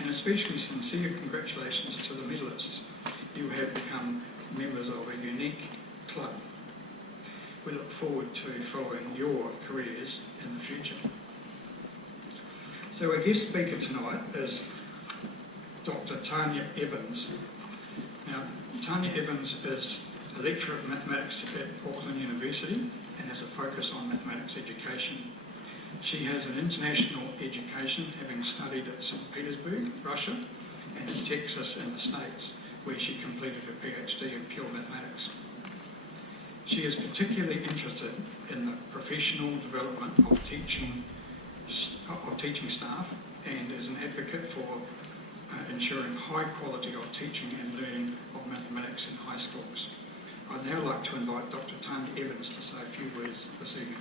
And especially sincere congratulations to the medalists. You have become members of a unique club. We look forward to following your careers in the future. So our guest speaker tonight is Dr. Tania Evans. Now, Tania Evans is a lecturer of mathematics at Auckland University and has a focus on mathematics education. She has an international education, having studied at St. Petersburg, Russia, and in Texas in the States, where she completed her PhD in pure mathematics. She is particularly interested in the professional development of teaching staff and is an advocate for ensuring high quality of teaching and learning of mathematics in high schools. I'd now like to invite Dr. Tania Evans to say a few words this evening.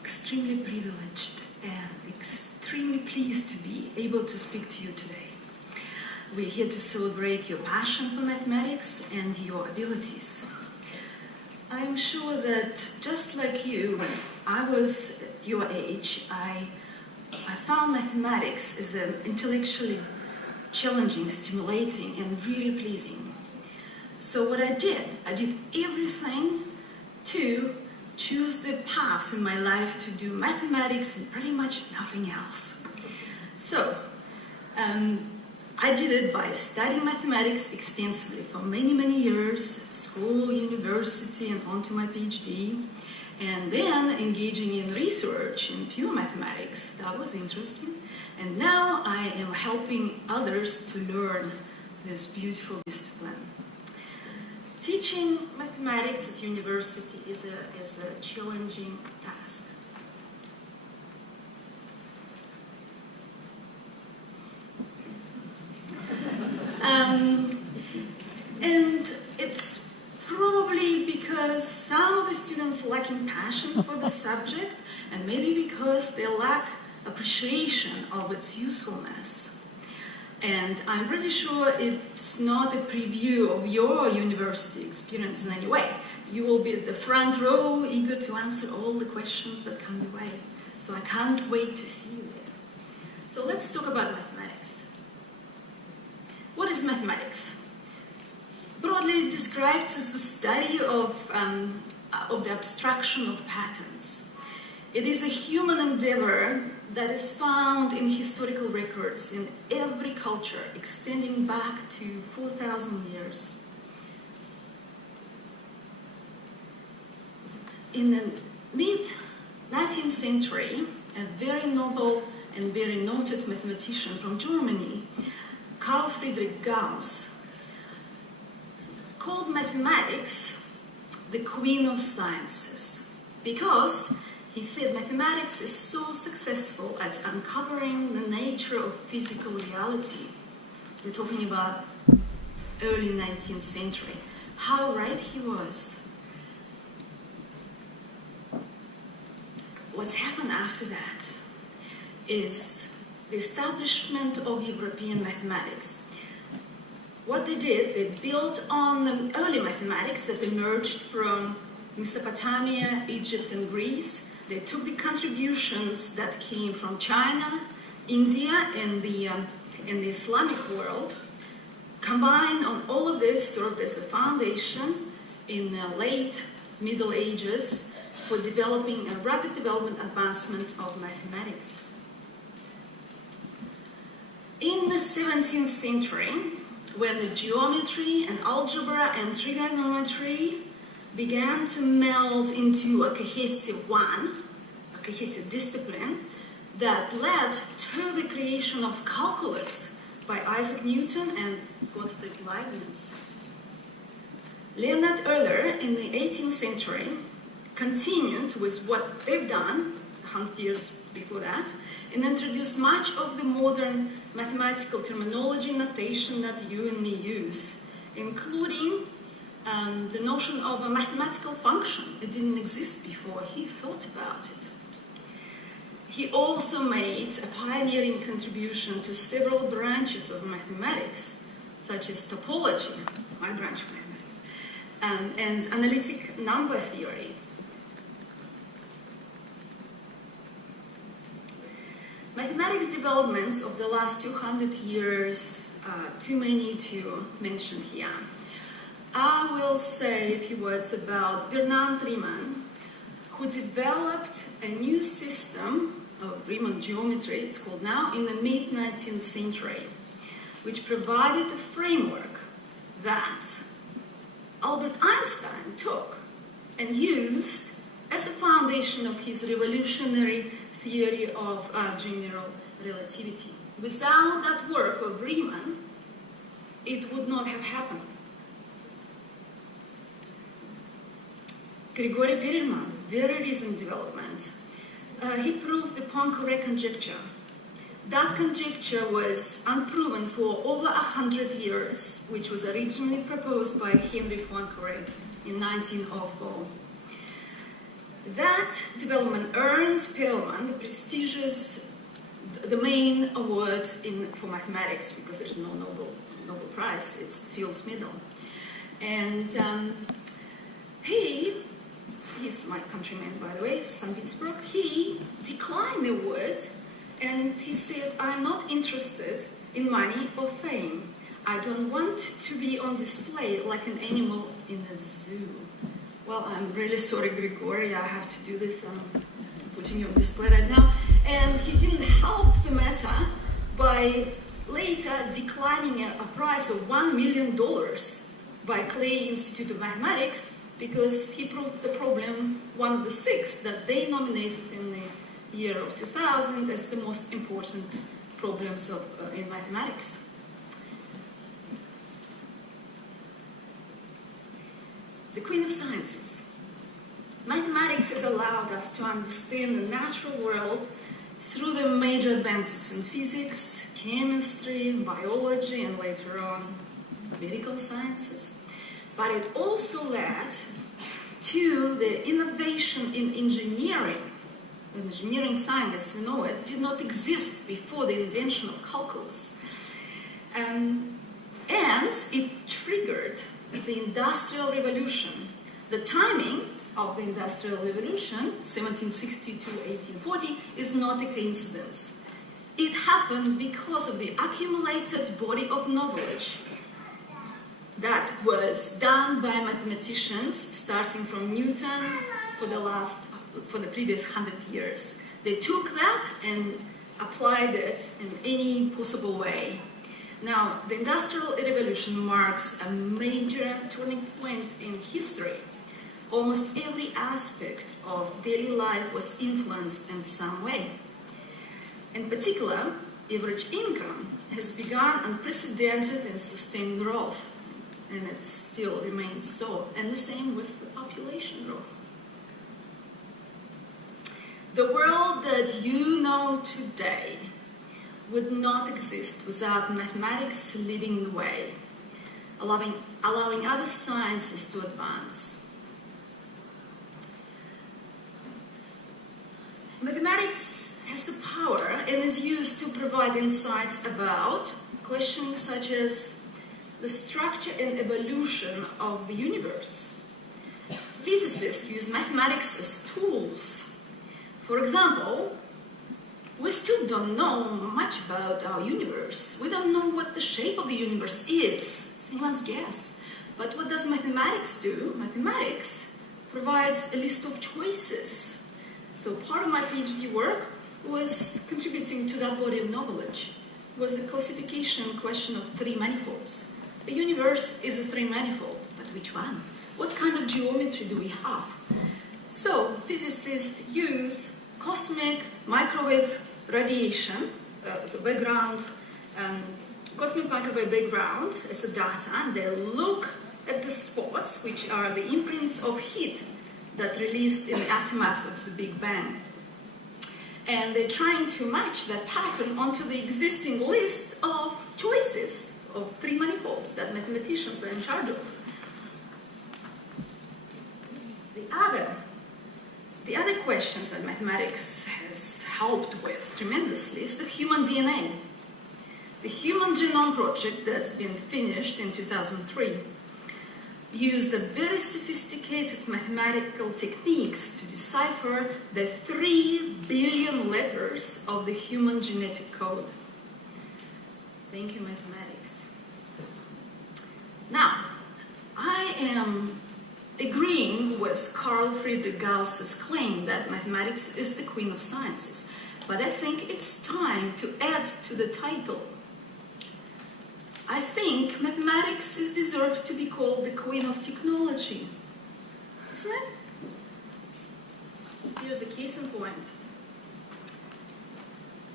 Extremely privileged and extremely pleased to be able to speak to you today. We're here to celebrate your passion for mathematics and your abilities. I'm sure that just like you, when I was at your age, I found mathematics as an intellectually challenging, stimulating, and really pleasing. So what I did everything to choose the paths in my life to do mathematics and pretty much nothing else. So, I did it by studying mathematics extensively for many, many years, school, university, and on to my PhD, and then engaging in research in pure mathematics. That was interesting. And now I am helping others to learn this beautiful discipline. Teaching mathematics at university is a challenging task. And it's probably because some of the students lacking passion for the subject, and maybe because they lack appreciation of its usefulness. And I'm pretty sure it's not a preview of your university experience in any way. You will be at the front row, eager to answer all the questions that come your way. So I can't wait to see you there. So let's talk about mathematics. What is mathematics? Broadly described as the study of the abstraction of patterns. It is a human endeavor that is found in historical records in every culture, extending back to 4,000 years. In the mid-19th century, a very noble and very noted mathematician from Germany, Carl Friedrich Gauss, called mathematics the queen of sciences, because he said mathematics is so successful at uncovering the nature of physical reality. We're talking about early 19th century. How right he was. What's happened after that is the establishment of European mathematics. What they did, they built on the early mathematics that emerged from Mesopotamia, Egypt, and Greece. They took the contributions that came from China, India, and the Islamic world, combined on all of this, served as a foundation in the late Middle Ages for developing a rapid development advancement of mathematics. In the 17th century, when the geometry and algebra and trigonometry began to meld into a cohesive discipline that led to the creation of calculus by Isaac Newton and Gottfried Leibniz. Leonhard Euler in the 18th century continued with what they've done 100 years before that and introduced much of the modern mathematical terminology and notation that you and me use, including the notion of a mathematical function. It didn't exist before he thought about it. He also made a pioneering contribution to several branches of mathematics, such as topology, my branch of mathematics, and analytic number theory. Mathematics developments of the last 200 years, too many to mention here. I will say a few words about Bernard Riemann, who developed a new system of Riemann geometry, it's called now, in the mid-19th century, which provided a framework that Albert Einstein took and used as a foundation of his revolutionary theory of general relativity. Without that work of Riemann, it would not have happened. Grigori Perelman, very recent development. He proved the Poincare conjecture. That conjecture was unproven for over 100 years, which was originally proposed by Henry Poincare in 1904. That development earned Perelman the prestigious, the main award for mathematics, because there's no Nobel Prize, it's Fields Medal. And he's my countryman, by the way, St. Petersburg, he declined the award and he said, I'm not interested in money or fame. I don't want to be on display like an animal in a zoo. Well, I'm really sorry, Grigori, I have to do this. I'm putting you on display right now. And he didn't help the matter by later declining a prize of $1 million by Clay Institute of Mathematics, because he proved the problem, one of the 6 that they nominated in the year of 2000 as the most important problems in mathematics. The Queen of Sciences. Mathematics has allowed us to understand the natural world through the major advances in physics, chemistry, biology, and later on, medical sciences. But it also led to the innovation in engineering. Engineering science, as we know it, did not exist before the invention of calculus. And it triggered the Industrial Revolution. The timing of the Industrial Revolution, 1760 to 1840, is not a coincidence. It happened because of the accumulated body of knowledge that was done by mathematicians starting from Newton for the previous 100 years. They took that and applied it in any possible way. Now, the Industrial Revolution marks a major turning point in history. Almost every aspect of daily life was influenced in some way. In particular, average income has begun unprecedented and sustained growth. And it still remains so, and the same with the population growth. The world that you know today would not exist without mathematics leading the way, allowing other sciences to advance. Mathematics has the power and is used to provide insights about questions such as the structure and evolution of the universe. Physicists use mathematics as tools. For example, we still don't know much about our universe. We don't know what the shape of the universe is. It's anyone's guess. But what does mathematics do? Mathematics provides a list of choices. So part of my PhD work was contributing to that body of knowledge. It was a classification question of 3 manifolds. The universe is a 3 manifold, but which one? What kind of geometry do we have? So physicists use cosmic microwave radiation, background, cosmic microwave background as a data, and they look at the spots, which are the imprints of heat that released in the aftermath of the Big Bang. And they're trying to match that pattern onto the existing list of choices of 3 manifolds that mathematicians are in charge of. questions that mathematics has helped with tremendously is the human DNA. The Human Genome Project that's been finished in 2003 used a very sophisticated mathematical techniques to decipher the 3 billion letters of the human genetic code. Thank you, mathematics. Now, I am agreeing with Carl Friedrich Gauss's claim that mathematics is the queen of sciences, but I think it's time to add to the title. I think mathematics is deserved to be called the queen of technology, isn't it? Here's a case in point.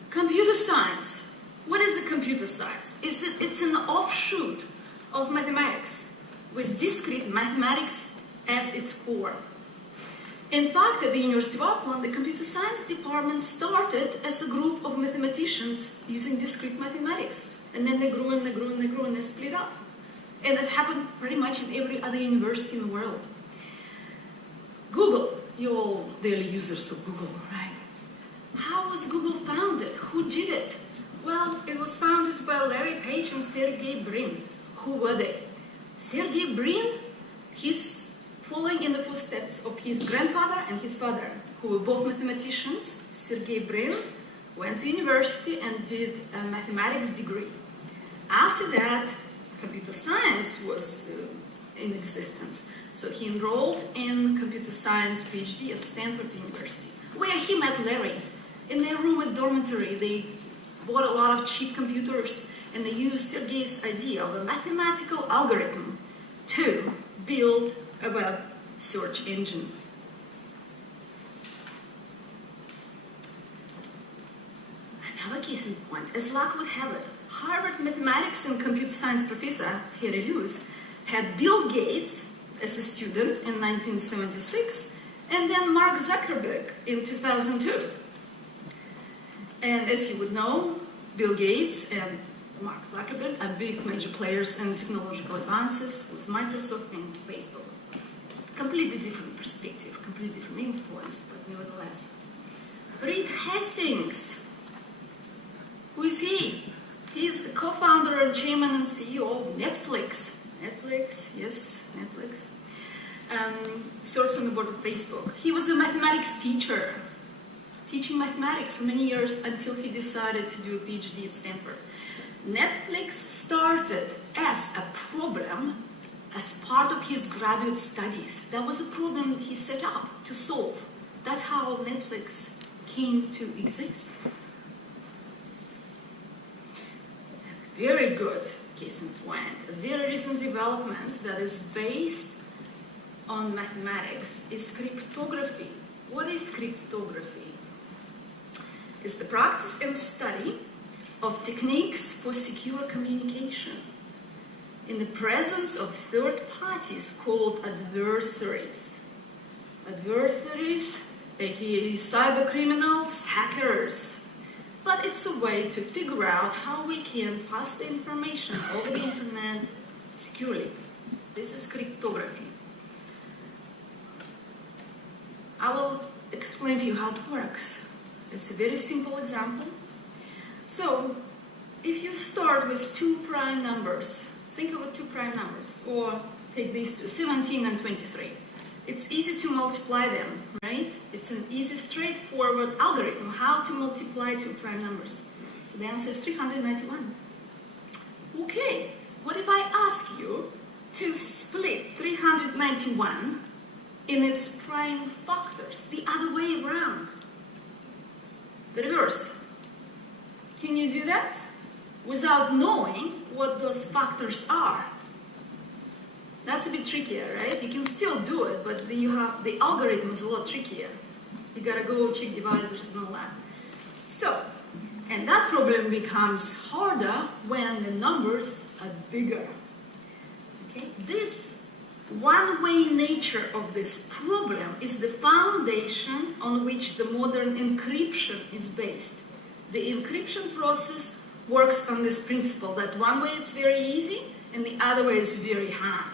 Computer science. What is a computer science? It's an offshoot of mathematics with discrete mathematics as its core. In fact, at the University of Auckland, the computer science department started as a group of mathematicians using discrete mathematics. And then they grew and they grew and they grew and they split up. And that happened pretty much in every other university in the world. Google, you're all daily users of Google, right? How was Google founded? Who did it? Well, it was founded by Larry Page and Sergey Brin. Who were they? Sergey Brin, he's following in the footsteps of his grandfather and his father, who were both mathematicians. Sergey Brin went to university and did a mathematics degree. After that, computer science was in existence. So he enrolled in computer science PhD at Stanford University, where he met Larry. In their room at dormitory, they bought a lot of cheap computers, and they used Sergey's idea of a mathematical algorithm to build a web search engine. Another case in point, as luck would have it, Harvard mathematics and computer science professor Harry Lewis had Bill Gates as a student in 1976, and then Mark Zuckerberg in 2002. And as you would know, Bill Gates and Mark Zuckerberg are big major players in technological advances with Microsoft and Facebook. Completely different perspective, completely different influence, but nevertheless. Reed Hastings, who is he? He's the co-founder and chairman and CEO of Netflix. Netflix, yes, Netflix. Serves on the board of Facebook. He was a mathematics teacher, teaching mathematics for many years until he decided to do a PhD at Stanford. Netflix started as a problem as part of his graduate studies. That was a problem he set up to solve. That's how Netflix came to exist. Very good case in point, a very recent development that is based on mathematics is cryptography. What is cryptography? It's the practice and study of techniques for secure communication in the presence of third parties called adversaries. Adversaries, aka cyber criminals, hackers. But it's a way to figure out how we can pass the information over the internet securely. This is cryptography. I will explain to you how it works. It's a very simple example. So, if you start with 2 prime numbers, think of 2 prime numbers, or take these two, 17 and 23. It's easy to multiply them, right? It's an easy, straightforward algorithm how to multiply 2 prime numbers. So the answer is 391. Okay, what if I ask you to split 391 in its prime factors, the other way around? The reverse. Can you do that without knowing what those factors are? That's a bit trickier, right? You can still do it, but the algorithm is a lot trickier. You gotta go check divisors and all that. So, and that problem becomes harder when the numbers are bigger. Okay? This one-way nature of this problem is the foundation on which the modern encryption is based. The encryption process works on this principle that one way it's very easy and the other way is very hard.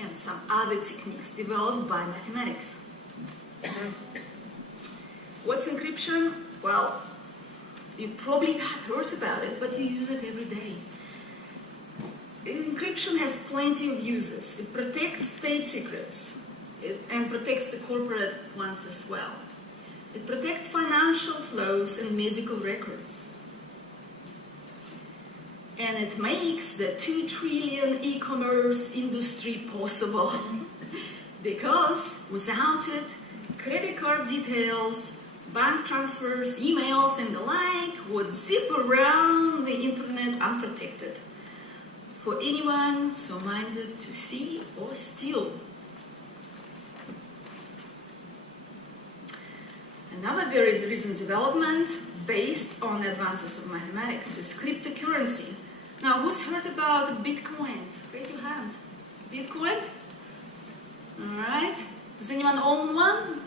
And some other techniques developed by mathematics. What's encryption? Well, you probably have heard about it, but you use it every day. Encryption has plenty of uses. It protects state secrets and protects the corporate ones as well. It protects financial flows and medical records. And it makes the 2 trillion e-commerce industry possible. Because without it, credit card details, bank transfers, emails, and the like would zip around the internet unprotected for anyone so minded to see or steal. Another very recent development based on advances of mathematics is cryptocurrency. Now, who's heard about Bitcoin? Raise your hand. Bitcoin? All right. Does anyone own one?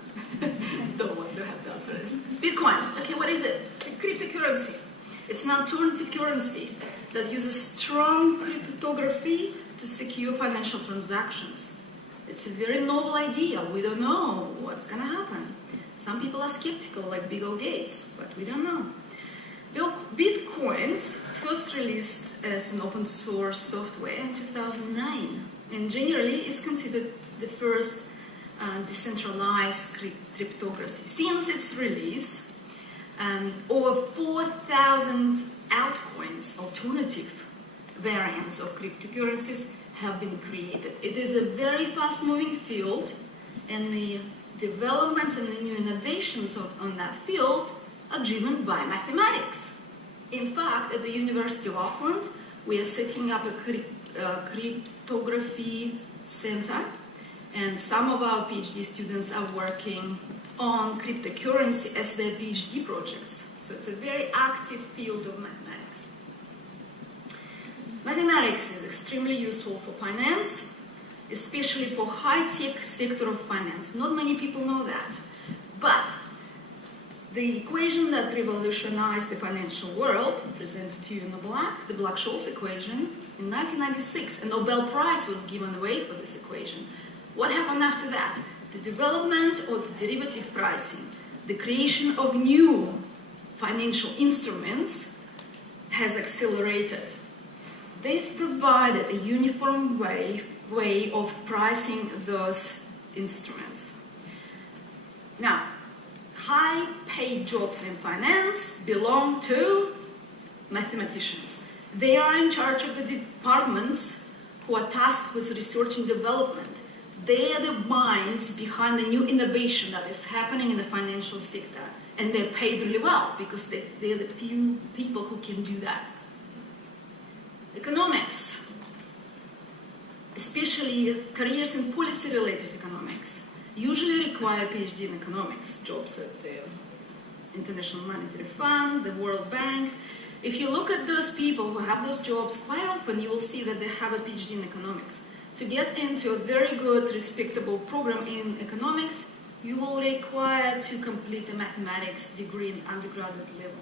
Don't have to answer this. Bitcoin. Okay, what is it? It's a cryptocurrency. It's an alternative currency that uses strong cryptography to secure financial transactions. It's a very novel idea. We don't know what's going to happen. Some people are skeptical, like Bill Gates, but we don't know. Bitcoin first released as an open source software in 2009, and generally is considered the first decentralized cryptocurrency. Since its release, over 4,000 altcoins, alternative variants of cryptocurrencies, have been created. It is a very fast-moving field, and the developments and the new innovations on that field are driven by mathematics. In fact, at the University of Auckland, we are setting up a cryptography center, and some of our PhD students are working on cryptocurrency as their PhD projects. So it's a very active field of mathematics. Mathematics is extremely useful for finance, especially for high-tech sector of finance. Not many people know that. But the equation that revolutionized the financial world, presented to you in the Black-Scholes equation, in 1996, a Nobel Prize was given away for this equation. What happened after that? The development of derivative pricing, the creation of new financial instruments has accelerated. This provided a uniform way of pricing those instruments. Now, high-paid jobs in finance belong to mathematicians. They are in charge of the departments who are tasked with research and development. They are the minds behind the new innovation that is happening in the financial sector, and they're paid really well because they're the few people who can do that. Economics, especially careers in policy-related economics, usually require a PhD in economics, jobs at the International Monetary Fund, the World Bank. If you look at those people who have those jobs, quite often you will see that they have a PhD in economics. To get into a very good, respectable program in economics, you will require to complete a mathematics degree in undergraduate level.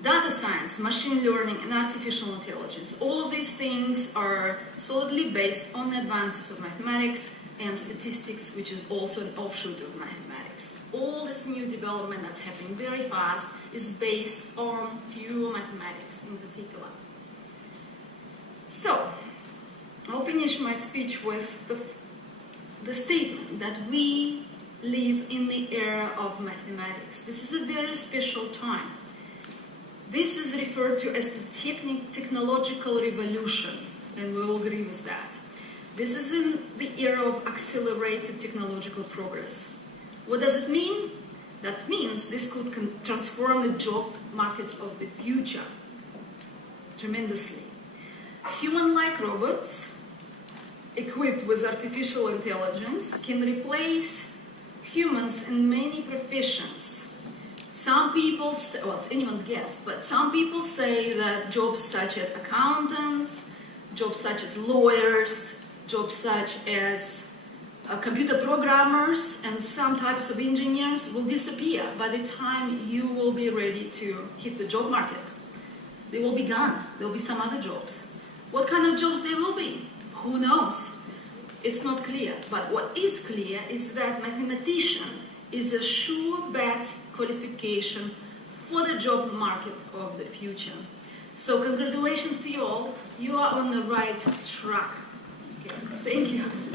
Data science, machine learning, and artificial intelligence, all of these things are solidly based on advances of mathematics and statistics, which is also an offshoot of mathematics. All this new development that's happening very fast is based on pure mathematics in particular. So, I'll finish my speech with the statement that we live in the era of mathematics. This is a very special time. This is referred to as the technological revolution, and we all agree with that. This is in the era of accelerated technological progress. What does it mean? That means this could transform the job markets of the future tremendously. Human-like robots equipped with artificial intelligence can replace humans in many professions. Some people say, well, it's anyone's guess, but some people say that jobs such as accountants, jobs such as lawyers, jobs such as computer programmers, and some types of engineers will disappear by the time you will be ready to hit the job market. They will be gone. There will be some other jobs. What kind of jobs they will be? Who knows? it's not clear. But what is clear is that mathematician is a sure bet qualification for the job market of the future. So congratulations to you all. You are on the right track. Okay. Thank you.